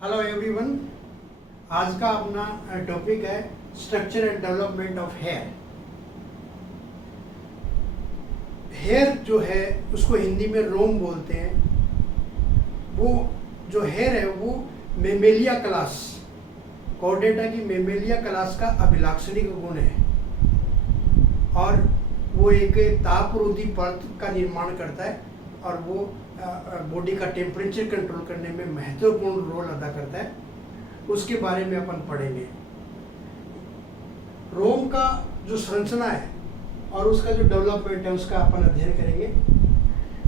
Hello everyone. आज का अपना टॉपिक है structure and development of hair. Hair जो है उसको हिंदी में रोम बोलते हैं। वो जो हेयर है वो मेमेलिया क्लास, कॉर्डेटा की मेमेलिया क्लास का अभिलाक्षणिक गुण है और वो एक तापरोधी परत का निर्माण करता है और वो बॉडी का टेम्परेचर कंट्रोल करने में महत्वपूर्ण रोल अदा करता है। उसके बारे में अपन पढ़ेंगे। रोम का जो संरचना है और उसका जो डेवलपमेंट है उसका अपन अध्ययन करेंगे।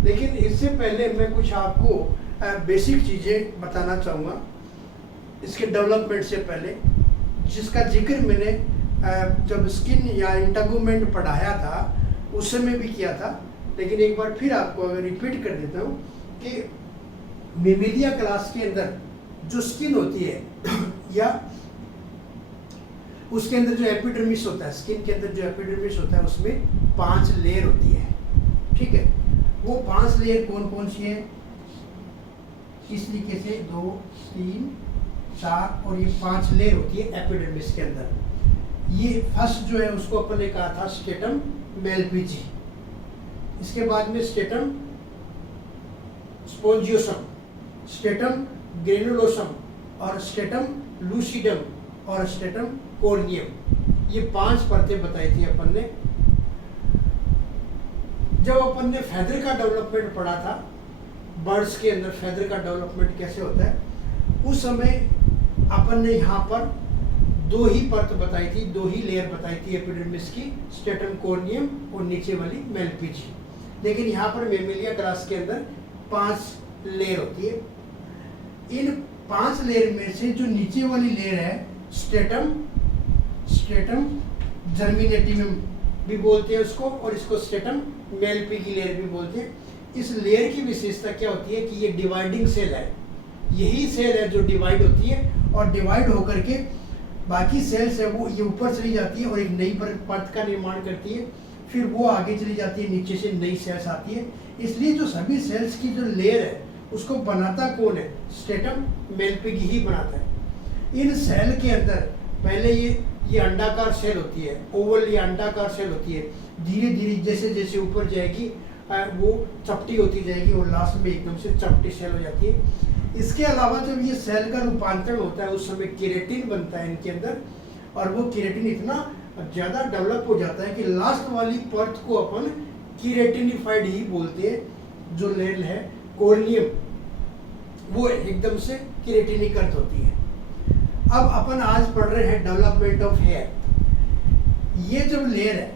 लेकिन इससे पहले मैं कुछ आपको बेसिक चीज़ें बताना चाहूँगा इसके डेवलपमेंट से पहले, जिसका जिक्र मैंने जब स्किन या इंटेगुमेंट पढ़ाया था उस समय भी किया था, लेकिन एक बार फिर आपको अगर रिपीट कर देता हूँ कि मेमेलिया क्लास के अंदर जो स्किन होती है या उसके अंदर जो एपिडर्मिस होता है, स्किन के अंदर जो एपिडर्मिस होता है उसमें 5 लेयर होती है। ठीक है, वो 5 लेयर कौन कौन सी है? इस तरीके से 2, 3, 4 और ये 5 लेयर होती है एपिडर्मिस के अंदर। ये फर्स्ट जो है उसको अपन ने कहा था स्ट्रेटम मेलपिजी। इसके बाद में स्ट्रेटम स्पोंजियोसम, स्ट्रेटम ग्रेनुलोसम और स्ट्रेटम लूसिडम और स्ट्रेटम कॉर्नियम। ये 5 परतें बताई थी अपन ने। जब अपन ने फेदर का डेवलपमेंट पढ़ा था, बर्ड्स के अंदर फेदर का डेवलपमेंट कैसे होता है, उस समय अपन ने यहाँ पर 2 ही परत बताई थी, 2 ही लेयर बताई थी एपिडर्मिस की, स्ट्रेटम कॉर्नियम और नीचे वाली मेलपिजी। लेकिन यहाँ पर मेमेलिया क्लास के अंदर 5 लेयर होती है। इन 5 लेयर में से जो नीचे वाली लेयर है स्ट्रेटम जर्मिनेटिवम भी बोलते हैं उसको, और इसको स्ट्रेटम मेलपिजी लेयर भी बोलते हैं। इस लेयर की विशेषता क्या होती है कि ये डिवाइडिंग सेल है। यही सेल है जो डिवाइड होती है और डिवाइड होकर के बाकी सेल्स है वो ये ऊपर चली जाती है और एक नई परत का निर्माण करती है। फिर वो आगे चली जाती है, नीचे से नई सेल्स आती है। इसलिए जो सभी सेल्स की जो लेयर है उसको बनाता कौन है? स्ट्रेटम मेलपिजी ही बनाता है। इन सेल के अंदर पहले ये अंडाकार सेल होती है, ओवल ये अंडाकार सेल होती है। धीरे धीरे जैसे जैसे ऊपर जाएगी वो चपटी होती जाएगी और लास्ट में एकदम से चपटी सेल हो जाती है। इसके अलावा जब ये सेल का रूपांतरण होता है उस समय केराटिन बनता है इनके अंदर, और वो केराटिन इतना ज़्यादा डेवलप हो जाता है कि लास्ट वाली परत को अपन केराटिनिफाइड ही बोलते हैं। जो लेयर है कॉर्नियम वो एकदम से केराटिनीकृत होती है। अब अपन आज पढ़ रहे हैं डेवलपमेंट ऑफ हेयर। ये जो लेयर है,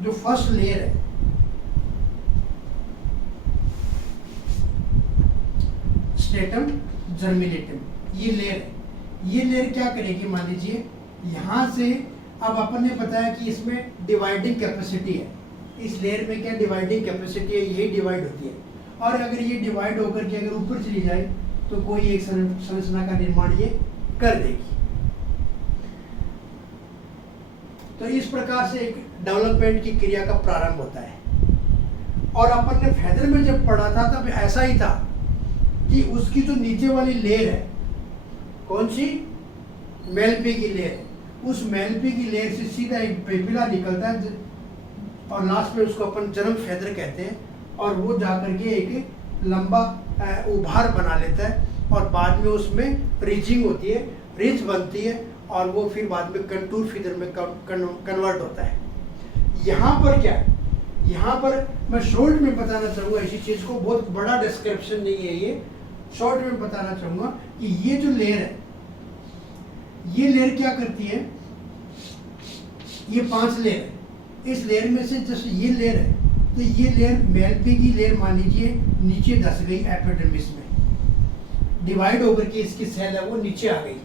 जो फर्स्ट लेयर है, स्ट्रेटम जर्मिनेटिवम, ये लेयर है। ये लेयर क्या करेगी? मान लीजिए यहाँ से अब अपन ने बताया कि इसमें डिवाइडिंग कैपेसिटी है। इस लेयर में क्या डिवाइडिंग कैपेसिटी है? ये डिवाइड होती है। और अगर ये डिवाइड होकर के अगर ऊपर चली जाए तो कोई एक संरचना का निर्माण ये कर देगी। तो इस प्रकार से एक डेवलपमेंट की क्रिया का प्रारंभ होता है। और अपन ने फेदर में जब पढ़ा था तब ऐसा ही था कि उसकी जो नीचे वाली लेयर है, कौन सी? मेलपिजी लेयर। उस मेलपिजी लेयर से सीधा एक पेपिला निकलता है और लास्ट में उसको अपन जर्म फेदर कहते हैं, और वो जाकर के एक लंबा उभार बना लेता है और बाद में उसमें रिजिंग होती है, रिज बनती है और वो फिर बाद में कंटूर फिदर में कन्वर्ट होता है। यहाँ पर क्या है? यहाँ पर मैं शॉर्ट में बताना चाहूँगा इसी चीज़ को, बहुत बड़ा डिस्क्रिप्शन नहीं है ये, शॉर्ट में बताना चाहूँगा कि ये जो लेयर है, ये लेयर क्या करती है? ये 5 लेयर है। इस लेयर में से जैसे ये लेयर है तो ये लेयर मेलपिजी लेयर मान लीजिए नीचे धस गई एपिडर्मिस में, डिवाइड होकर के इसकी सेल है वो नीचे आ गई,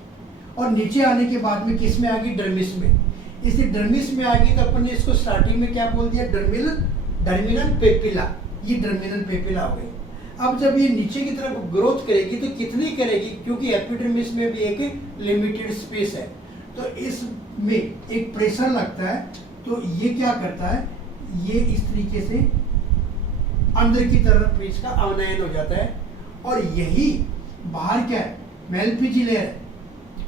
और नीचे आने के बाद में किस में आ गई? डर्मिस में। इसलिए डर्मिस में आ गई तो अपन ने इसको स्टार्टिंग में क्या बोल दिया? डर्मिनल पेपिला। ये डर्मिनल पेपिला हो गई। अब जब ये नीचे की तरफ ग्रोथ करेगी तो कितनी करेगी? क्योंकि एपिडर्मिस में भी एक लिमिटेड स्पेस है तो इसमें एक प्रेशर लगता है, तो ये क्या करता है? ये इस तरीके से अंदर की तरफ इसका अवनयन हो जाता है और यही बाहर क्या है, मेल पीजी लेयर है,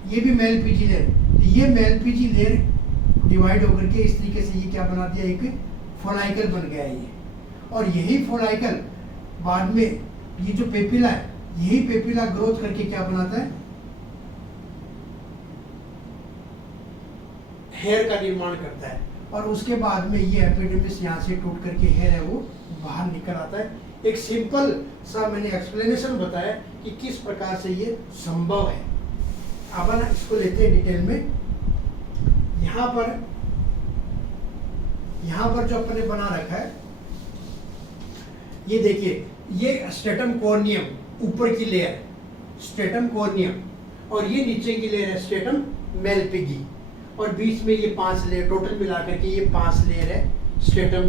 ये भी मेल पीजी लेयर। तो ये मेल पीजी लेयर डिवाइड होकर के इस तरीके से ये क्या बना दिया, एक फोलाइकल बन गया है ये। और यही फोलाइकल बाद में ये जो पेपिला है, यही पेपिला ग्रोथ करके क्या बनाता है, हेयर का निर्माण करता है। और उसके बाद में ये एपिडर्मिस यहाँ से टूट करके हेयर है वो बाहर निकल आता है। एक सिंपल सा मैंने एक्सप्लेनेशन बताया कि किस प्रकार से ये संभव है। अब ना इसको लेते हैं डिटेल में। यहाँ पर जो अपने बना रखा है, ये देखिए, ये स्ट्रेटम कॉर्नियम ऊपर की लेयर, स्ट्रेटम कॉर्नियम, और ये नीचे की लेयर है स्ट्रेटम मेलपिगी, और बीच में ये 5 लेयर, टोटल मिलाकर के ये 5 लेयर है स्ट्रेटम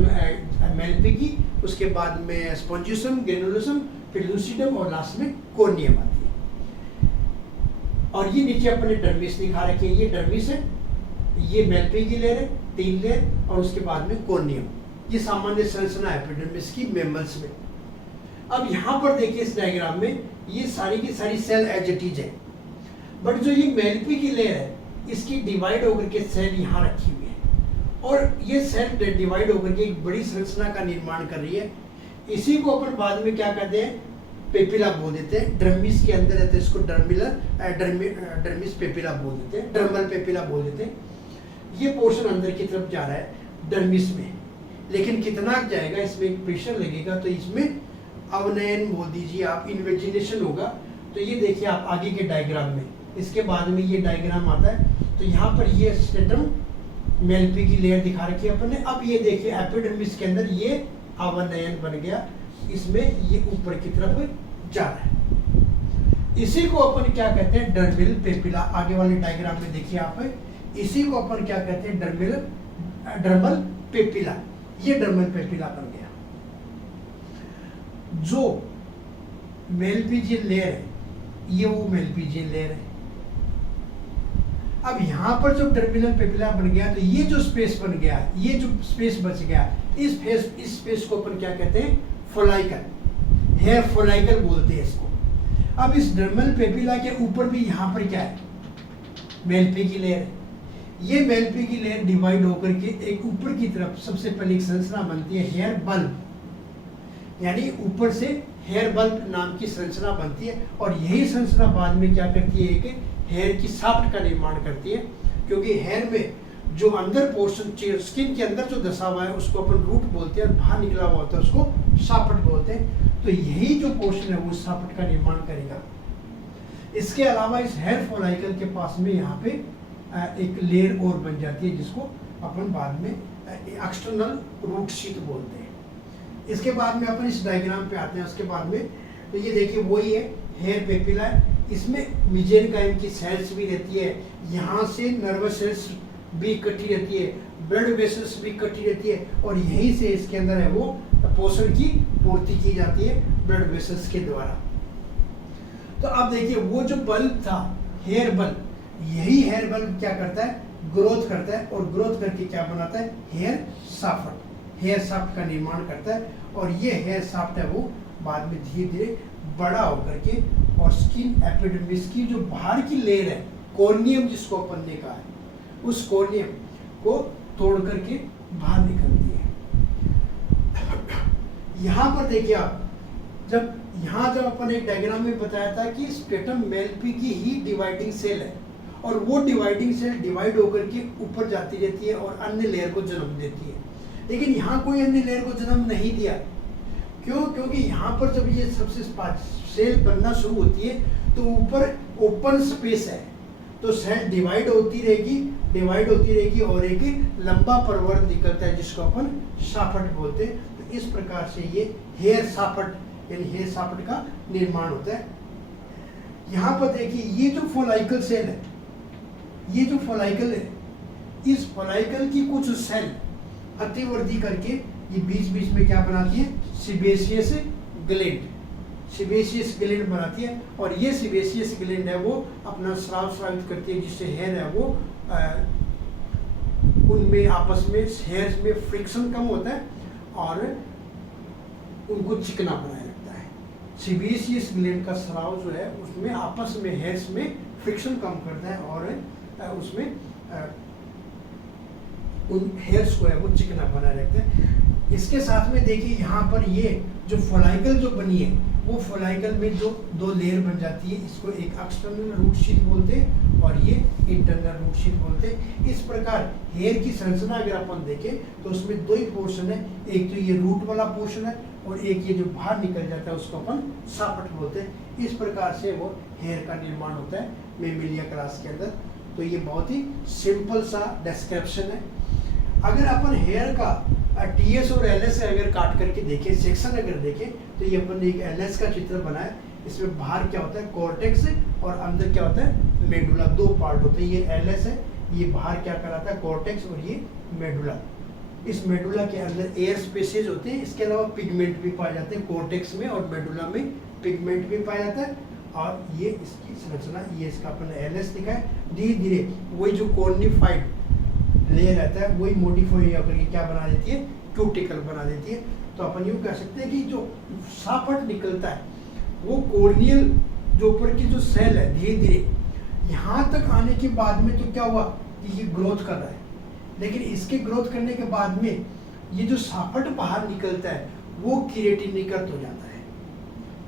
मेलपिगी। उसके बाद में स्पॉन्जियोसम, ग्रेनुलोसम, फिर लूसिडम और लास्ट में कॉर्नियम आती है। और ये नीचे अपने डर्मिस दिखा रखे हैं, ये डर्मिस है, ये मेलपिगी लेयर है, 3 लेयर, और उसके बाद में कॉर्नियम। ये सामान्य संरचना है एपिडर्मिस की मेमल्स में। अब यहाँ पर देखिए इस डायग्राम में ये सारी की सारी सेल एज इट इज है, बट जो ये मेलपिगी लेयर है इसकी डिवाइड होकर के सेल यहाँ रखी हुई है, और ये सेल डिवाइड होकर के एक बड़ी संरचना का निर्माण कर रही है। इसी को अपन बाद में क्या कहते हैं, पेपिला बोल देते हैं। डर्मिस के अंदर रहते हैं, इसको डर्मिस पेपिला बोल देते हैं, डर्मल पेपिला बोल देते हैं। ये पोर्शन अंदर की तरफ जा रहा है डर्मिस में, लेकिन कितना जाएगा, इसमें एक प्रेशर लगेगा तो इसमें अवनयन बोल दीजिए आप, इन्वेजिनेशन होगा। तो ये देखिए आप आगे के डायग्राम में, इसके बाद में ये डायग्राम आता है। तो यहाँ पर ये स्ट्रेटम मेलपिगी लेयर दिखा रखी है अपन ने। अब ये देखिए एपिडर्मिस के अंदर ये अवनयन बन गया, इसमें ये ऊपर की तरफ जा रहा है। इसी को अपन क्या कहते हैं, डर्मिल पेपिला। आगे वाले डायग्राम में देखिए आप, इसी को अपन क्या कहते हैं, डर्मल पेपिला। ये डर्मल पेपिला बन गया। जो मेलपिजियन लेयर है, ये वो मेलपिजियन लेयर है। अब यहाँ पर जो टर्मिनल पेपिला बन गया, तो ये जो स्पेस बन गया, ये जो स्पेस बच गया, इस स्पेस को अपन क्या कहते हैं, फोलाइकल, हेयर फोलाइकल बोलते हैं इसको। अब इस डर्मल पेपिला के ऊपर भी यहाँ पर क्या है, मेलपिगी लेयर है। ये मेलपिगी लेयर डिवाइड होकर के एक ऊपर की तरफ सबसे पहले एक संरचना बनती है, हेयर बल्ब, यानी ऊपर से हेयर बल्ब नाम की संरचना बनती है। और यही संरचना बाद में क्या करती है, एक हेयर की साफ्ट का निर्माण करती है। क्योंकि हेयर में जो अंदर पोर्शन, स्किन के अंदर जो दसा हुआ है उसको अपन रूट बोलते हैं, और बाहर निकला हुआ होता है उसको साफ्ट बोलते हैं। तो यही जो पोर्शन है वो साफ्ट का निर्माण करेगा। इसके अलावा इस हेयर फॉलाइकल के पास में यहाँ पे एक लेयर और बन जाती है, जिसको अपन बाद में एक्सटर्नल रूट शीट बोलते हैं। इसके बाद में अपन इस डायग्राम पे आते हैं। उसके बाद में तो ये देखिए वही है, हेयर पेपिला है। इसमें मेसेंकाइम की सेल्स भी रहती है, यहाँ से नर्वस सेल्स भी इकट्ठी रहती है, ब्लड वेसल्स भी इकट्ठी रहती है, और यहीं से इसके अंदर है वो पोषण की पूर्ति की जाती है ब्लड वेसल्स के द्वारा। तो अब देखिए वो जो बल्ब था, हेयर बल्ब, यही हेयर बल्ब क्या करता है, ग्रोथ करता है, और ग्रोथ करके क्या बनाता है, हेयर साफ्ट, हेयर साफ्ट का निर्माण करता है। और ये हेयर साफ्ट है वो बाद में धीरे धीरे बड़ा होकर के, और स्किन एपिडर्मिस की जो बाहर की लेयर है, कॉर्नियम जिसको अपन ने कहा है, उस कॉर्नियम को तोड़ करके बाहर निकलती है। यहाँ पर देखिए आप, जब अपन एक डायग्राम में बताया था कि स्ट्रेटम मेलपिगी ही डिवाइडिंग सेल है, और वो डिवाइडिंग सेल डिवाइड होकर के ऊपर जाती रहती है और अन्य लेयर को जन्म देती है। लेकिन यहाँ कोई अन्य लेयर को जन्म नहीं दिया। क्यों? क्योंकि यहाँ पर जब ये सबसे सेल बनना शुरू होती है तो ऊपर ओपन स्पेस है, तो सेल डिवाइड होती रहेगी और एक लंबा प्रवर्ध निकलता है जिसको अपन साफट बोलते हैं। तो इस प्रकार से ये हेयर साफट यानी हेयर साफट का निर्माण होता है। यहाँ पर देखिए ये जो फोलाइकल सेल है, ये जो फोलाइकल है, इस फोलाइकल की कुछ सेल अतिवृद्धि करके ये बीच बीच में क्या बनाती है, सीबेशियस ग्लैंड बनाती है। और ये सीबेशियस ग्लैंड है वो अपना स्रावित करती है, जिससे हेयर है वो उनमें आपस में हेयर में फ्रिक्शन कम होता है और उनको चिकना बनाए रखता है। सीबेशियस ग्लैंड का स्राव जो है उसमें आपस में हेयर्स में फ्रिक्शन कम करता है और उसमें उन हेयर्स को है वो चिकना बना रहता है। इसके साथ में देखिए यहाँ पर ये जो फोलाइकल जो बनी है वो फोलाइकल में जो दो लेयर बन जाती है, इसको एक एक्सटर्नल रूट शीथ बोलते हैं और ये इंटरनल रूट शीथ बोलते हैं। इस प्रकार हेयर की संरचना अगर अपन देखें तो उसमें दो ही पोर्शन है, एक तो ये रूट वाला पोर्शन है और एक ये जो बाहर निकल जाता है उसको अपन सापट बोलते हैं। इस प्रकार से वो हेयर का निर्माण होता है मेमिलिया क्लास के अंदर। तो ये बहुत ही सिंपल सा डिस्क्रिप्शन है। अगर अपन हेयर का टीएस और एलएस अगर काट करके देखें, सेक्शन अगर देखें, तो ये अपन ने एक एलएस का चित्र बनाया। इसमें बाहर क्या होता है कॉर्टेक्स और अंदर क्या होता है मेडुला, दो पार्ट होते हैं। ये एलएस है, ये बाहर क्या कहलाता है कॉर्टेक्स और ये मेडुला। इस मेडुला के अंदर एयर स्पेसेस होते हैं, इसके अलावा पिगमेंट भी पाए जाते हैं। कॉर्टेक्स में और मेडुला में पिगमेंट भी पाया जाता है। और ये इसकी संरचना, ये इसका अपन एलएस लिखा है। धीरे धीरे वही जो कॉर्निफाइड लेयर रहता है वही मॉडिफाई होकर क्या बना देती है, क्यूटिकल बना देती है। तो अपन यूँ कह सकते हैं कि जो सापट निकलता है वो कॉर्नियल जो ऊपर की जो सेल है धीरे धीरे यहाँ तक आने के बाद में तो क्या हुआ कि ये ग्रोथ कर रहा है, लेकिन इसके ग्रोथ करने के बाद में ये जो सापट बाहर निकलता है वो केराटिनीकृत हो जाता है।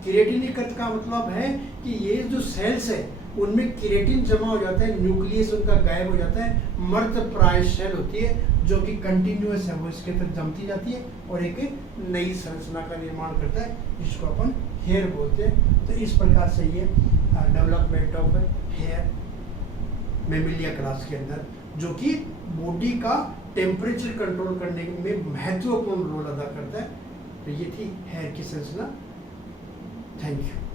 केराटिनीकृत का मतलब है कि ये जो सेल्स है उनमें केराटिन जमा हो जाता है, न्यूक्लियस उनका गायब हो जाता है। मर्त प्राय सेल होती है जो कि कंटिन्यूअस है, वो इसके अंदर जमती जाती है और एक नई संरचना का निर्माण करता है जिसको अपन हेयर बोलते हैं। तो इस प्रकार से ये development of hair Mammalia class के अंदर, जो कि बॉडी का टेम्परेचर कंट्रोल करने में महत्वपूर्ण रोल अदा करता है। तो ये थी हेयर की संरचना। Thank you.